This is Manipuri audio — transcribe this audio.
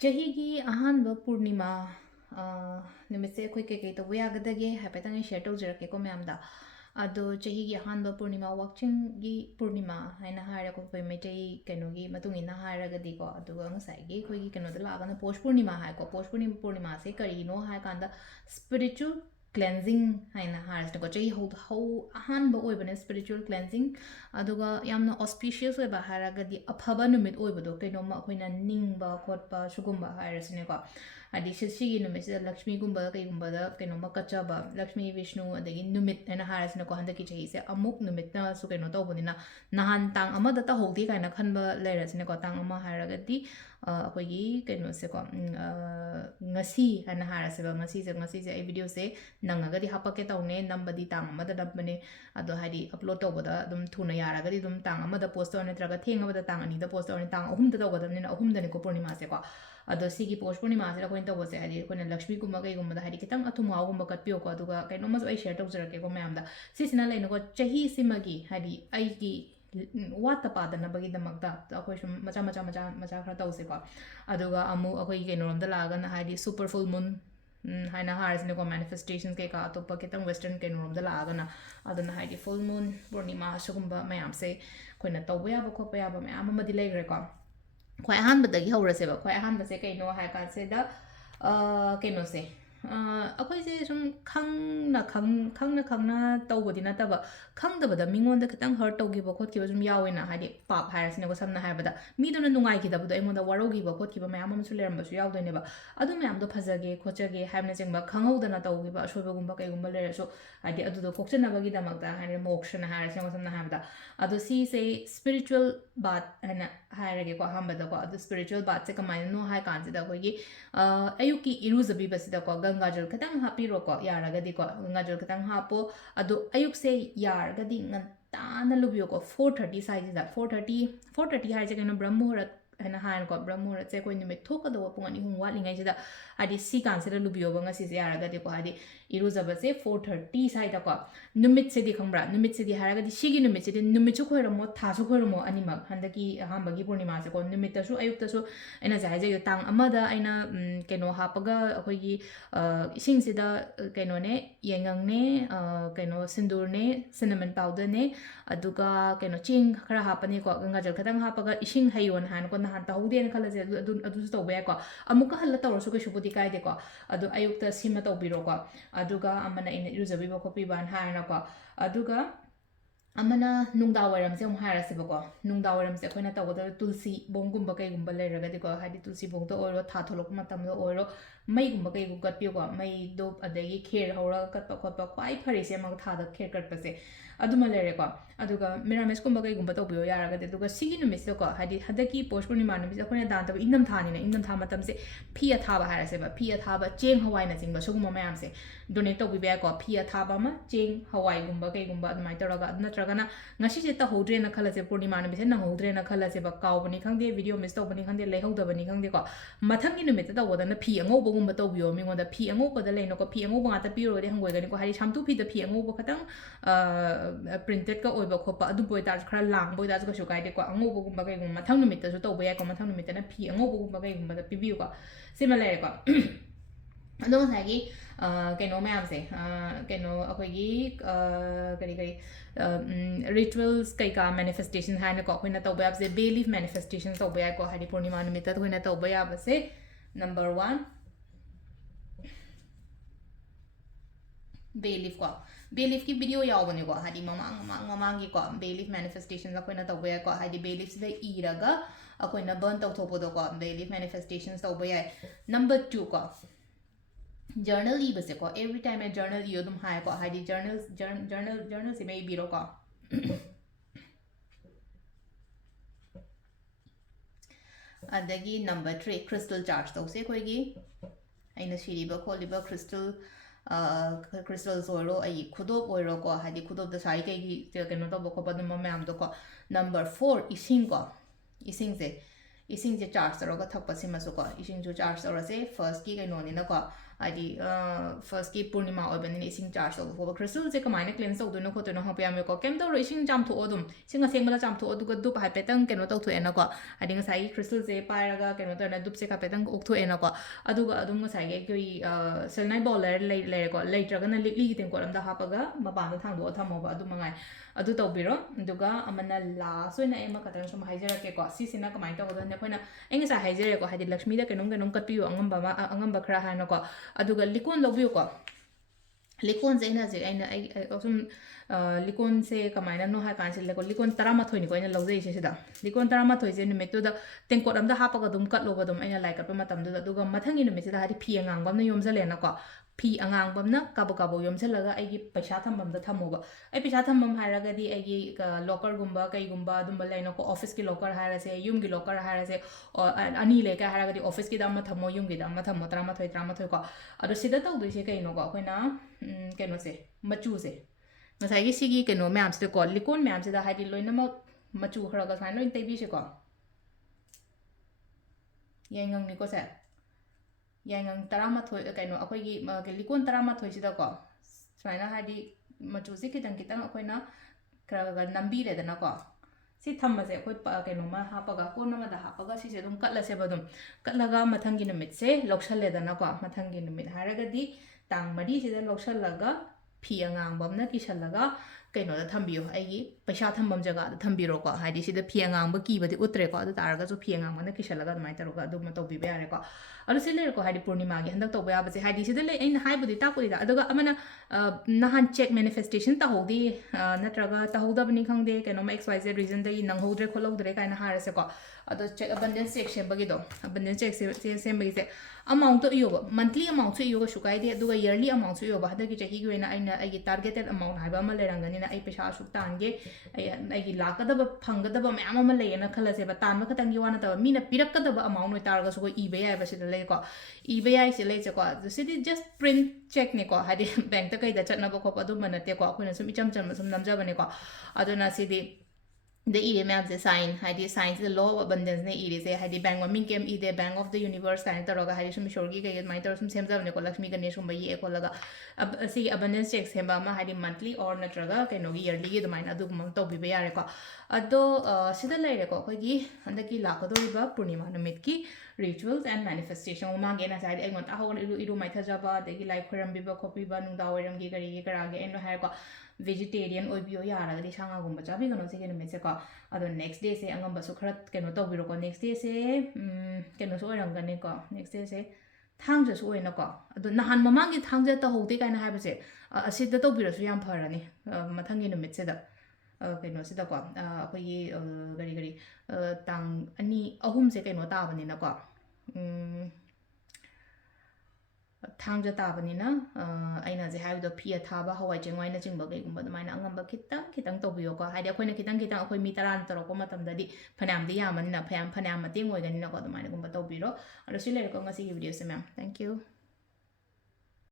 Chahigi Ahanba Purnima Numitki quick to Wagadage, Hapatang share to Jerko Mamda. Ado Chahigi Ahanba Purnima Wakchingi Purnima, and a higher Mete Kanogi, Matungina Haragadiko, Aduang Sagi, Quiki Kanodala, and the Posh Purnima Hako, Posh Purnima Sekari, no Hakanda spiritual cleansing haina harasna ko chai ho ahan ba oibane spiritual cleansing aduga yamna auspicious oiba haraga di aphaba numit oibado kaino ma khoina ningba khotpa sugumba harasne ko adi sigi numit da lakshmi gumba kai gumba da kaino ma kachaba lakshmi vishnu adagi numit ena harasne ko handaki chai se amuk numit na su kaino tawbunina nahan tang ama da ta hodi kaina khanba leirasne ko tang ama haraga di akogi kaino se ko ngasi hana haraseba ngasi se ai video se nangagadi hapake tawne nambadi tang amada dabbane ado hadi upload tawbada dum thuna yaragadi dum tang amada post tawne traga thengabada tang ani da post tawne tang ahum da tawgadamne ahum da ne ko purnima se ko ado sigi post purnima se ko tawbase hadi ko na lakshmi gumba kai gumba da hadi kitang athuma gumba katpio ko aduga kaino mas ai share tawjarake ko mayam da sisina leino ko chahi simagi hadi ai gi wata padana bagi damakta akoi sum macha khara tawse ko aduga amu akoi kenorom da laga na hadi super full moon haina harsne ko manifestations ke ka to pakitang western kenorom da laga na aduna hadi full moon purnima sugumba mayam se koina tawya ba khopya ba mayam amadi legre ko khoi ahan badagi haurase ba khoi ahan ba se kaino ha ka se da keno se akwai se sum khangna tawbodi na taba khangdabada mingonda khitang hurt tawgiba khotkiba sum yawena hadi pap hairasne ko samna haibada midona nungai kidabado aingonda warogiba khotkiba mayam am su leramba su yawdoine ba adu mayam do phajage khochage haibna jengba khanghaudana tawgiba soibagumba kaigumba leraso hadi adu do kokchana bagi damakta hani mokshana hairasne ko samna haibada adu si se spiritual bath hana hairage ko hambada ko adu spiritual bath se kamai no hai kanjida ko gi ayuki iruzabi basida ko gangajal katang hapiro ko yaragadi ko gangajal katang hapo adu ayuk se yaragadi ngantana lubyo ko 4:30 size da 4:30 haije keno brahmurat hana han ko brahmurat se ko nimit thoka do pungani hung walingai sida adi si kansera lubyo banga si yaragadi ko adi iruzaba se 4:30 size da ko numit se di khambra numit se di haragadi sigi numit se di numit chu khoiramo tha chu khoiramo animak handaki ahambagi purnima se ko numit ta su ayuk ta su ena jaije tang amada aina keno hapaga akogi ising sida keno ne yengang ne keno sindur ne cinnamon powder ne aduga keno ching khara hapani ko ganga jal khatang hapaga ising hayon han ko nahan ta hode na khala je adu su tawbe ko amuka halla tawr su ko shubudi kai de ko adu ayukta sima tawbiro ko aduga amana ina iruzabi ba ko piban hana ko aduga amana nungda waram se umhara se bako nungda waram se khoina tawda tulsi bongumba kai gumba leraga de ko hadi tulsi bongda oiro tha tholok matam do oiro mai gumba kai gugat pi ko mai do adagi kher hora kat pa khot pa kwai phari se mag tha da kher kat pa se aduma lere ko aduga mirames gumba kai gumba tawbiyo yaraga de aduga sigi numis ko hadi hadaki posh purnima numis khoina dan ta indam thani na indam tha matam se phia tha ba hara se ba phia tha ba cheng hawai na jingba suguma mayam se donate to bi ba ko phia tha ba ma cheng hawai gumba kai gumba adumai taraga natragana ngasi se ta hodre na khala se purnima numis na hodre na khala se ba kaw bani khangde video miss to bani khangde lei hauda bani khangde ko mathangi numit ta woda na phi ango bogumba tawbiyo mingo da phi ango ko da leino ko phi ango ba ta piro de hangoi gani ko hari samtu phi da phi ango bo khatang printed ka oiba khopa adu boy ta khara lang boy da ko shu kai de ko ango bogumba kai gum mathang numit ta su tawba ya ko mathang numit na phi ango bogumba kai gum da pibiu ko similar ko ado sagi keno mayam se keno akogi kari rituals kai ka manifestation hana ko khoina tawba ya se belief manifestation tawba ya ko hari purnima numit ta khoina tawba ya se number 1 belief ko belief ki video yawbane ko hadi mamang ki ko belief manifestation la khoina tawba ya ko hadi belief se iraga akoina burn taw thopodo ko belief manifestations tawba ya number 2 ko journal ibase ko every time a journal you dum hai ko hadi journal se may biro ko adagi number 3 crystal charge to se koi gi aina siriba kholiba crystals oiro ai khudop oiro ko hadi khudop da sai kai gi keno to ko pa dum ma am do ko number 4 ising ko ising se charge ro ga thak pa sima su ko ising ju charge ro se first ki keno ni na ko ꯍꯥꯏꯗꯤ ꯐꯥꯔꯁꯀꯤ ꯄꯨꯔꯅꯤꯃꯥ ꯑꯣꯏꯕꯅꯤꯅ ꯏꯁꯤꯡ ꯆꯥꯔꯖ ꯇꯧꯕ ꯐꯥꯎꯕ ꯈ꯭ꯔꯤꯁꯇꯜꯁꯦ ꯀꯃꯥꯏꯅ ꯀ꯭ꯂꯦꯟꯁ ꯇꯧꯗꯣꯏꯅꯣ ꯈꯣꯠꯇꯣꯏꯅꯣ ꯍꯪꯉꯛꯄ ꯌꯥꯝꯃꯦꯀꯣ ꯀꯩꯝ ꯇꯧꯔꯣꯏ ꯏꯁꯤꯡ ꯆꯥꯝꯊꯣꯛꯑꯣ ꯑꯗꯨꯝ ꯏꯁꯤꯡ ꯑꯁꯦꯡꯕꯗ ꯆꯥꯝꯊꯣꯛꯑꯣ ꯑꯗꯨꯒ ꯗꯨꯞ ꯍꯥꯏꯐꯦꯠꯇꯪ ꯀꯩꯅꯣ ꯇꯧꯊꯣꯛꯑꯦꯅꯀꯣ ꯍꯥꯏꯗꯤ ꯉꯁꯥꯏꯒꯤ ꯈ꯭ꯔꯤꯁꯇꯜꯁꯦ ꯄꯥꯏꯔꯒ ꯀꯩꯅꯣ ꯇꯧꯔꯦꯅ ꯗꯨꯞꯁꯦ ꯍꯥꯏꯐꯦꯠꯇꯪ ꯑꯣꯛꯊꯣꯛꯑꯦꯅꯀꯣ ꯑꯗꯨꯒ ꯑꯗꯨꯝ ꯉꯁꯥꯏꯒꯤ ꯑꯩꯈꯣꯏ ꯁꯦꯜꯅꯥꯏ ꯕꯣꯂꯔ ꯂꯩꯔꯦꯀꯣ ꯂꯩꯇ꯭ꯔꯒꯅ ꯂꯤꯛꯂꯤꯒꯤ ꯇꯦꯡꯀꯣꯠ ꯑꯝꯗ ꯍꯥꯞꯄꯒ ꯃꯄꯥꯟꯗ ꯊꯥꯡꯗꯣꯛꯑ ꯊꯝꯃꯣꯕ ꯑꯗꯨ ꯃꯉꯥꯏ ꯑꯗꯨ ꯇꯧꯕꯤꯔꯣ ꯑꯗꯨꯒ ꯑꯃꯅ ꯂꯥꯁ ꯑꯣꯏꯅ ꯑꯩ ꯑꯃꯈꯛꯇꯪ ꯁꯨꯝ ꯍꯥꯏꯖꯔꯛꯀꯦꯀꯣ ꯁꯤꯁꯤꯅ ꯀꯃꯥꯏꯅ ꯇꯧꯒꯗꯕꯅꯤ ꯑꯩꯈꯣꯏꯅ ꯑꯩ ꯉꯁꯥꯏ ꯍꯥꯏꯖꯔꯦꯀꯣ ꯍꯥꯏꯗꯤ ꯂꯛꯁꯃꯤꯗ ꯀꯩꯅꯣꯝ ꯀꯠꯄꯤꯌꯨ ꯑꯉꯝꯕ ꯈꯔ ꯍꯥꯏꯅꯀꯣ ꯑꯗꯨꯒ ꯂꯤꯀꯣꯟ ꯂꯧꯕꯤꯌꯨꯀꯣ ꯂꯤꯀꯣꯟꯁꯦ ꯑꯩꯅ ꯍꯧꯖꯤꯛ ꯑꯩꯅ ꯁꯨꯝ ꯂꯤꯀꯣꯟꯁꯦ ꯀꯃꯥꯏꯅꯅꯣ ꯍꯥꯏ ꯀꯥꯟꯁꯤꯗ ꯂꯤꯀꯣꯟ 12ꯅꯤꯀꯣ ꯑꯩꯅ ꯂꯧꯖꯩꯁꯦ ꯁꯤꯗ ꯂꯤꯀꯣꯟ 12ꯁꯦ ꯅꯨꯃꯤꯠꯇꯨꯗ ꯇꯦꯡꯀꯣꯠ ꯑꯝꯗ ꯍꯥꯞꯄꯒ ꯑꯗꯨꯝ ꯀꯠꯂꯣꯕ ꯑꯗꯨꯝ ꯑꯩꯅ ꯂꯥꯏ ꯀꯠꯄ ꯃꯇꯝꯗꯨꯗ ꯑꯗꯨꯒ ꯃꯊꯪꯒꯤ ꯅꯨꯃꯤꯠꯁꯤꯗ ꯍꯥꯏꯗꯤ ꯐꯤ ꯑꯉꯥꯡꯕ ꯑꯃꯅ ꯌꯣꯝꯁꯤꯜꯂꯦꯅꯀꯣ ꯐꯤ ꯑꯉꯥꯡꯕ ꯑꯃꯅ ꯀꯥꯕꯛ ꯌꯣꯝꯁꯤꯜꯂꯒ ꯑꯩꯒꯤ ꯄꯩꯁꯥ ꯊꯝꯐꯝꯗ ꯊꯝꯃꯣꯕ ꯑꯩ ꯄꯩꯁꯥ ꯊꯝꯐꯝ ꯍꯥꯏꯔꯒꯗꯤ ꯑꯩꯒꯤ ꯂꯣꯀꯔꯒꯨꯝꯕ ꯀꯩꯒꯨꯝꯕ ꯑꯗꯨꯝꯕ ꯂꯩꯅꯀꯣ ꯑꯣꯐꯤꯁꯀꯤ ꯂꯣꯀꯔ ꯍꯥꯏꯔꯁꯦ ꯌꯨꯝꯒꯤ ꯂꯣꯀꯔ ꯍꯥꯏꯔꯁꯦ ꯑꯅꯤ ꯂꯩꯀꯥꯏ ꯍꯥꯏꯔꯒꯗꯤ ꯑꯣꯐꯤꯁꯀꯤꯗ ꯑꯃ ꯊꯝꯃꯣ ꯌꯨꯝꯒꯤꯗ ꯑꯃ ꯊꯝꯃꯣ 13 ꯀꯣ ꯑꯗꯣ ꯁꯤꯗ ꯇꯧꯗꯣꯏꯁꯦ ꯀꯩꯅꯣꯀꯣ ꯑꯩꯈꯣꯏꯅ ꯀꯩꯅꯣꯁꯦ ꯃꯆꯨꯁꯦ ꯉꯁꯥꯏꯒꯤ ꯁꯤꯒꯤ ꯀꯩꯅꯣ ꯃꯌꯥꯝꯁꯤꯗꯀꯣ ꯂꯤꯀꯣꯟ ꯃꯌꯥꯝꯁꯤꯗ ꯍꯥꯏꯗꯤ ꯂꯣꯏꯅꯃꯛ ꯃꯆꯨ ꯈꯔꯒ ꯁꯨꯃꯥꯏꯅ ꯂꯣꯏꯅ ꯇꯩꯕꯤꯁꯦꯀꯣ ꯌꯥꯏꯉꯪꯅꯤꯀꯣ ꯁꯦ ꯌꯥꯏꯉꯪ 12 ꯀꯩꯅꯣ ꯑꯩꯈꯣꯏꯒꯤ ꯂꯤꯀꯣꯟ 12ꯁꯤꯗꯀꯣ ꯁꯨꯃꯥꯏꯅ ꯍꯥꯏꯗꯤ ꯃꯆꯨꯁꯦ ꯈꯤꯇꯪ ꯑꯩꯈꯣꯏꯅ ꯈꯔ ꯅꯝꯕꯤꯔꯦꯗꯅꯀꯣ ꯁꯤ ꯊꯝꯕꯁꯦ ꯑꯩꯈꯣꯏ ꯀꯩꯅꯣꯃ ꯍꯥꯞꯄꯒ ꯀꯣꯟ ꯑꯃꯗ ꯍꯥꯞꯄꯒ ꯁꯤꯁꯦ ꯑꯗꯨꯝ ꯀꯠꯂꯁꯦꯕ ꯑꯗꯨꯝ ꯀꯠꯂꯒ ꯃꯊꯪꯒꯤ ꯅꯨꯃꯤꯠꯁꯦ ꯂꯧꯁꯜꯂꯦꯗꯅꯀꯣ ꯃꯊꯪꯒꯤ ꯅꯨꯃꯤꯠ ꯍꯥꯏꯔꯒꯗꯤ ꯇꯥꯡ 4ꯁꯤꯗ ꯂꯧꯁꯜꯂꯒ ꯐꯤ ꯑꯉꯥꯡꯕ ꯑꯃꯅ ꯀꯤꯁꯜꯂꯒ ꯀꯩꯅꯣꯗ ꯊꯝꯕꯤꯌꯣ ꯑꯩꯒꯤ ꯄꯩꯁꯥ ꯊꯝꯐꯝ ꯖꯒꯥꯗ ꯊꯝꯕꯤꯔꯣꯀꯣ ꯍꯥꯏꯗꯤ ꯁꯤꯗ ꯐꯤ ꯑꯉꯥꯡꯕ ꯀꯤꯕꯗꯤ ꯎꯠꯇ꯭ꯔꯦꯀꯣ ꯑꯗꯨ ꯇꯥꯔꯒꯁꯨ ꯐꯤ ꯑꯉꯥꯡꯕꯅ ꯀꯤꯁꯜꯂꯒ ꯑꯗꯨꯃꯥꯏꯅ ꯇꯧꯔꯒ ꯑꯗꯨꯃ ꯇꯧꯕꯤꯕ ꯌꯥꯔꯦꯀꯣ ꯑꯗꯨ ꯁꯤ ꯂꯩꯔꯦꯀꯣ ꯍꯥꯏꯗꯤ ꯄꯨꯔꯅꯤꯃꯥꯒꯤ ꯍꯟꯗꯛ ꯇꯧꯕ ꯌꯥꯕꯁꯦ ꯍꯥꯏꯗꯤ ꯁꯤꯗ ꯂꯩ ꯑꯩꯅ ꯍꯥꯏꯕꯨꯗꯤ ꯇꯥꯛꯄꯨꯗꯤꯗ ꯑꯗꯨꯒ ꯑꯃꯅ ꯅꯍꯥꯟ ꯆꯦꯛ ꯃꯦꯅꯤꯐꯦꯁꯇꯦꯁꯟ ꯇꯧꯍꯧꯗꯦ ꯅꯠꯇ꯭ꯔꯒ ꯇꯧꯍꯧꯗꯕꯅꯤ ꯈꯪꯗꯦ ꯀꯩꯅꯣꯝ XYZ ꯔꯤꯖꯟꯗꯒꯤ ꯅꯪꯍꯧꯗ꯭ꯔꯦ ꯈꯣꯠꯍꯧꯗ꯭ꯔꯦ ꯀꯥꯏꯅ ꯍꯥꯏꯔꯁꯦꯀꯣ ꯑꯗꯣ ꯆꯦꯛ ꯑꯕꯟꯗꯦꯟꯁ ꯆꯦꯛ ꯁꯦꯝꯕꯒꯤꯗꯣ ꯑꯕꯟꯗꯦꯟꯁ ꯆꯦꯛ ꯁꯦꯝꯕꯒꯤꯁꯦ ꯑꯃꯥꯎꯟꯇꯣ ꯏꯌꯣꯕ ꯃꯟꯊꯂꯤ ꯑꯃꯥꯎꯟꯠꯁꯨ ꯏꯌꯣ ꯀꯩꯁꯨ ꯀꯥꯏꯗꯦ ꯑꯗꯨꯒ ꯌꯔꯂꯤ ꯑꯃꯥꯎꯟꯠꯁꯨ ꯏꯌꯣꯕ ꯍꯟꯗꯛꯀꯤ ꯆꯍꯤꯒꯤ ꯑꯣꯏꯅ ꯑꯩꯅ ꯑꯩꯒꯤ ꯇꯥꯔꯒꯦꯇꯦꯠ ꯑꯃꯥꯎꯟꯠ ꯍꯥꯏꯕ ꯑꯃ ꯂꯩꯔꯝꯒꯅꯤꯅ ꯑꯩ ꯄꯩꯁꯥ ꯑꯁꯨꯛ ꯇꯥꯟꯒꯦ ꯑꯩꯒꯤ ꯂꯥꯛꯀꯗꯕ ꯐꯪꯒꯗꯕ ꯃꯌꯥꯝ ꯑꯃ ꯂꯩꯌꯦꯅ ꯈꯜꯂꯁꯦꯕ ꯇꯥꯟꯕ ꯈꯛꯇꯪꯒꯤ ꯋꯥ ꯅꯠꯇꯕ ꯃꯤꯅ ꯄꯤꯔꯛꯀꯗꯕ ꯑꯃꯥꯎꯟꯠ ꯑꯣꯏꯇꯥꯔꯒꯁꯨ ꯑꯩꯈꯣꯏ ꯏꯕ ꯌꯥꯏꯕ ꯁꯤꯗ ꯂꯩꯀꯣ ꯏꯕ ꯌꯥꯏꯁꯦ ꯂꯩꯁꯦꯀꯣ ꯑꯗꯣ ꯁꯤꯗꯤ ꯖꯁ ꯄ꯭ꯔꯤꯟꯠ ꯆꯦꯛꯅꯤꯀꯣ ꯍꯥꯏꯗꯤ ꯕꯦꯡꯛꯇ ꯀꯩꯗ ꯆꯠꯅꯕ ꯈꯣꯠꯄ ꯑꯗꯨꯝꯕ ꯅꯠꯇꯦꯀꯣ ꯑꯩꯈꯣꯏꯅ ꯁꯨꯝ ꯏꯆꯝ ꯆꯝꯅ ꯁꯨꯝ ꯅꯝꯖꯕꯅꯦꯀꯣ ꯑꯗꯨꯅ ꯁꯤꯗꯤ ꯗ ꯏꯔꯦ ꯃꯌꯥꯝꯁꯦ ꯁꯥꯏꯟ ꯍꯥꯏꯗꯤ ꯁꯥꯏꯟꯁꯤꯗ ꯂꯣ ꯑꯣꯐ ꯑꯕꯟꯗꯦꯟꯁꯅ ꯏꯔꯤꯁꯦ ꯍꯥꯏꯗꯤ ꯕꯦꯡꯛ ꯃꯃꯤꯡ ꯀꯩꯝ ꯏꯗꯦ ꯕꯦꯡꯛ ꯑꯣꯐ ꯗ ꯌꯨꯅꯤꯚꯔꯁ ꯀꯥꯏꯅ ꯇꯧꯔꯒ ꯍꯥꯏꯗꯤ ꯁꯨꯝ ꯏꯁꯣꯔꯒꯤ ꯀꯩ ꯑꯗꯨꯃꯥꯏꯅ ꯇꯧꯔꯒ ꯁꯨꯝ ꯁꯦꯝꯖꯕꯅꯦꯀꯣ ꯂꯛꯁꯃꯤ ꯒꯅꯦꯁꯀꯨꯝꯕ ꯌꯦꯛꯑ ꯈꯣꯠꯂꯒ ꯑꯁꯤꯒꯤ ꯑꯕꯟꯗꯦꯟꯁ ꯆꯦꯛ ꯁꯦꯝꯕ ꯑꯃ ꯍꯥꯏꯗꯤ ꯃꯟꯊꯂꯤ ꯑꯣꯔ ꯅꯠꯇ꯭ꯔꯒ ꯀꯩꯅꯣꯒꯤ ꯌꯔꯂꯤꯒꯤ ꯑꯗꯨꯃꯥꯏꯅ ꯑꯗꯨꯒꯨꯝꯕ ꯑꯃ ꯇꯧꯕꯤꯕ ꯌꯥꯔꯦꯀꯣ ꯑꯗꯣ ꯁꯤꯗ ꯂꯩꯔꯦꯀꯣ ꯑꯩꯈꯣꯏꯒꯤ ꯍꯟꯗꯛꯀꯤ ꯂꯥꯛꯀꯗꯧꯔꯤꯕ ꯄꯨꯔꯅꯤꯃꯥ ꯅꯨꯃꯤꯠꯀꯤ ꯔꯤꯆꯨꯋꯦꯜꯁ ꯑꯦꯟ ꯃꯦꯅꯤꯐꯦꯁꯇꯦꯁꯟ ꯃꯃꯥꯡꯒꯤ ꯑꯩꯅ ꯉꯁꯥꯏ ꯑꯩ ꯉꯟꯇꯥ ꯍꯧꯒꯠꯂ ꯏꯔꯨ ꯃꯥꯏꯊꯖꯕ ꯑꯗꯒꯤ ꯂꯥꯏ ꯈꯣꯏꯔꯝꯕꯤꯕ ꯈꯣꯠꯄꯤꯕ ꯅꯨꯡꯗꯥꯡꯋꯥꯏꯔꯝꯒꯤ ꯀꯔꯤꯒꯤ ꯀꯔꯥꯒꯤ ꯑꯩꯅ ꯍꯥꯏꯔꯀꯣ ꯚꯦꯖꯤꯇꯦꯔꯤꯌꯟ ꯑꯣꯏꯕꯤꯌꯣ ꯌꯥꯔꯒꯗꯤ ꯁꯥ ꯉꯥꯒꯨꯝꯕ ꯆꯥꯕꯤꯒꯅꯣ ꯁꯤꯒꯤ ꯅꯨꯃꯤꯠꯁꯦꯀꯣ ꯑꯗꯣ ꯅꯦꯛꯁ ꯗꯦꯁꯦ ꯑꯉꯝꯕꯁꯨ ꯈꯔ ꯀꯩꯅꯣ ꯇꯧꯕꯤꯔꯣꯀꯣ ꯅꯦꯛꯁ ꯗꯦꯁꯦ ꯀꯩꯅꯣꯁꯨ ꯑꯣꯏꯔꯝꯒꯅꯤꯀꯣ ꯅꯦꯛꯁ ꯗꯦꯁꯦ ꯊꯥꯡꯖꯁꯨ ꯑꯣꯏꯅꯀꯣ ꯑꯗꯣ ꯅꯍꯥꯟ ꯃꯃꯥꯡꯒꯤ ꯊꯥꯡꯖ ꯇꯧꯍꯧꯗꯦ ꯀꯥꯏꯅ ꯍꯥꯏꯕꯁꯦ ꯑꯁꯤꯗ ꯇꯧꯕꯤꯔꯁꯨ ꯌꯥꯝ ꯐꯔꯅꯤ ꯃꯊꯪꯒꯤ ꯅꯨꯃꯤꯠꯁꯤꯗ ꯀꯩꯅꯣꯁꯤꯗꯀꯣ ꯑꯩꯈꯣꯏꯒꯤ ꯀꯔꯤ ꯇꯥꯡ 2-3ꯁꯦ ꯀꯩꯅꯣ ꯇꯥꯕꯅꯤꯅꯀꯣ ꯊꯥꯡꯖ ꯇꯥꯕꯅꯤꯅ ꯑꯩꯅ ꯍꯧꯖꯤꯛ ꯍꯥꯏꯕꯗꯣ ꯐꯤ ꯑꯊꯥꯕ ꯍꯋꯥꯏ ꯆꯦꯡꯋꯥꯏꯅꯆꯤꯡꯕ ꯀꯩꯒꯨꯝꯕ ꯑꯗꯨꯃꯥꯏꯅ ꯑꯉꯝꯕ ꯈꯤꯇꯪ ꯇꯧꯕꯤꯌꯣꯀꯣ ꯍꯥꯏꯗꯤ ꯑꯩꯈꯣꯏꯅ ꯈꯤꯇꯪ ꯑꯩꯈꯣꯏ ꯃꯤ 10 ꯇꯧꯔꯛꯄ ꯃꯇꯝꯗꯗꯤ ꯐꯅꯌꯥꯝꯗꯤ ꯌꯥꯝꯕꯅꯤꯅ ꯐꯅꯌꯥꯝ ꯃꯇꯦꯡ ꯑꯣꯏꯒꯅꯤꯅꯀꯣ ꯑꯗꯨꯃꯥꯏꯅꯒꯨꯝꯕ ꯇꯧꯕꯤꯔꯣ ꯑꯗꯣ ꯁꯤ ꯂꯩꯔꯦꯀꯣ ꯉꯁꯤꯒꯤ ꯚꯤꯗꯤꯑꯣꯁꯦ ꯃꯌꯥꯝ ꯊꯦꯡꯛ ꯌꯨ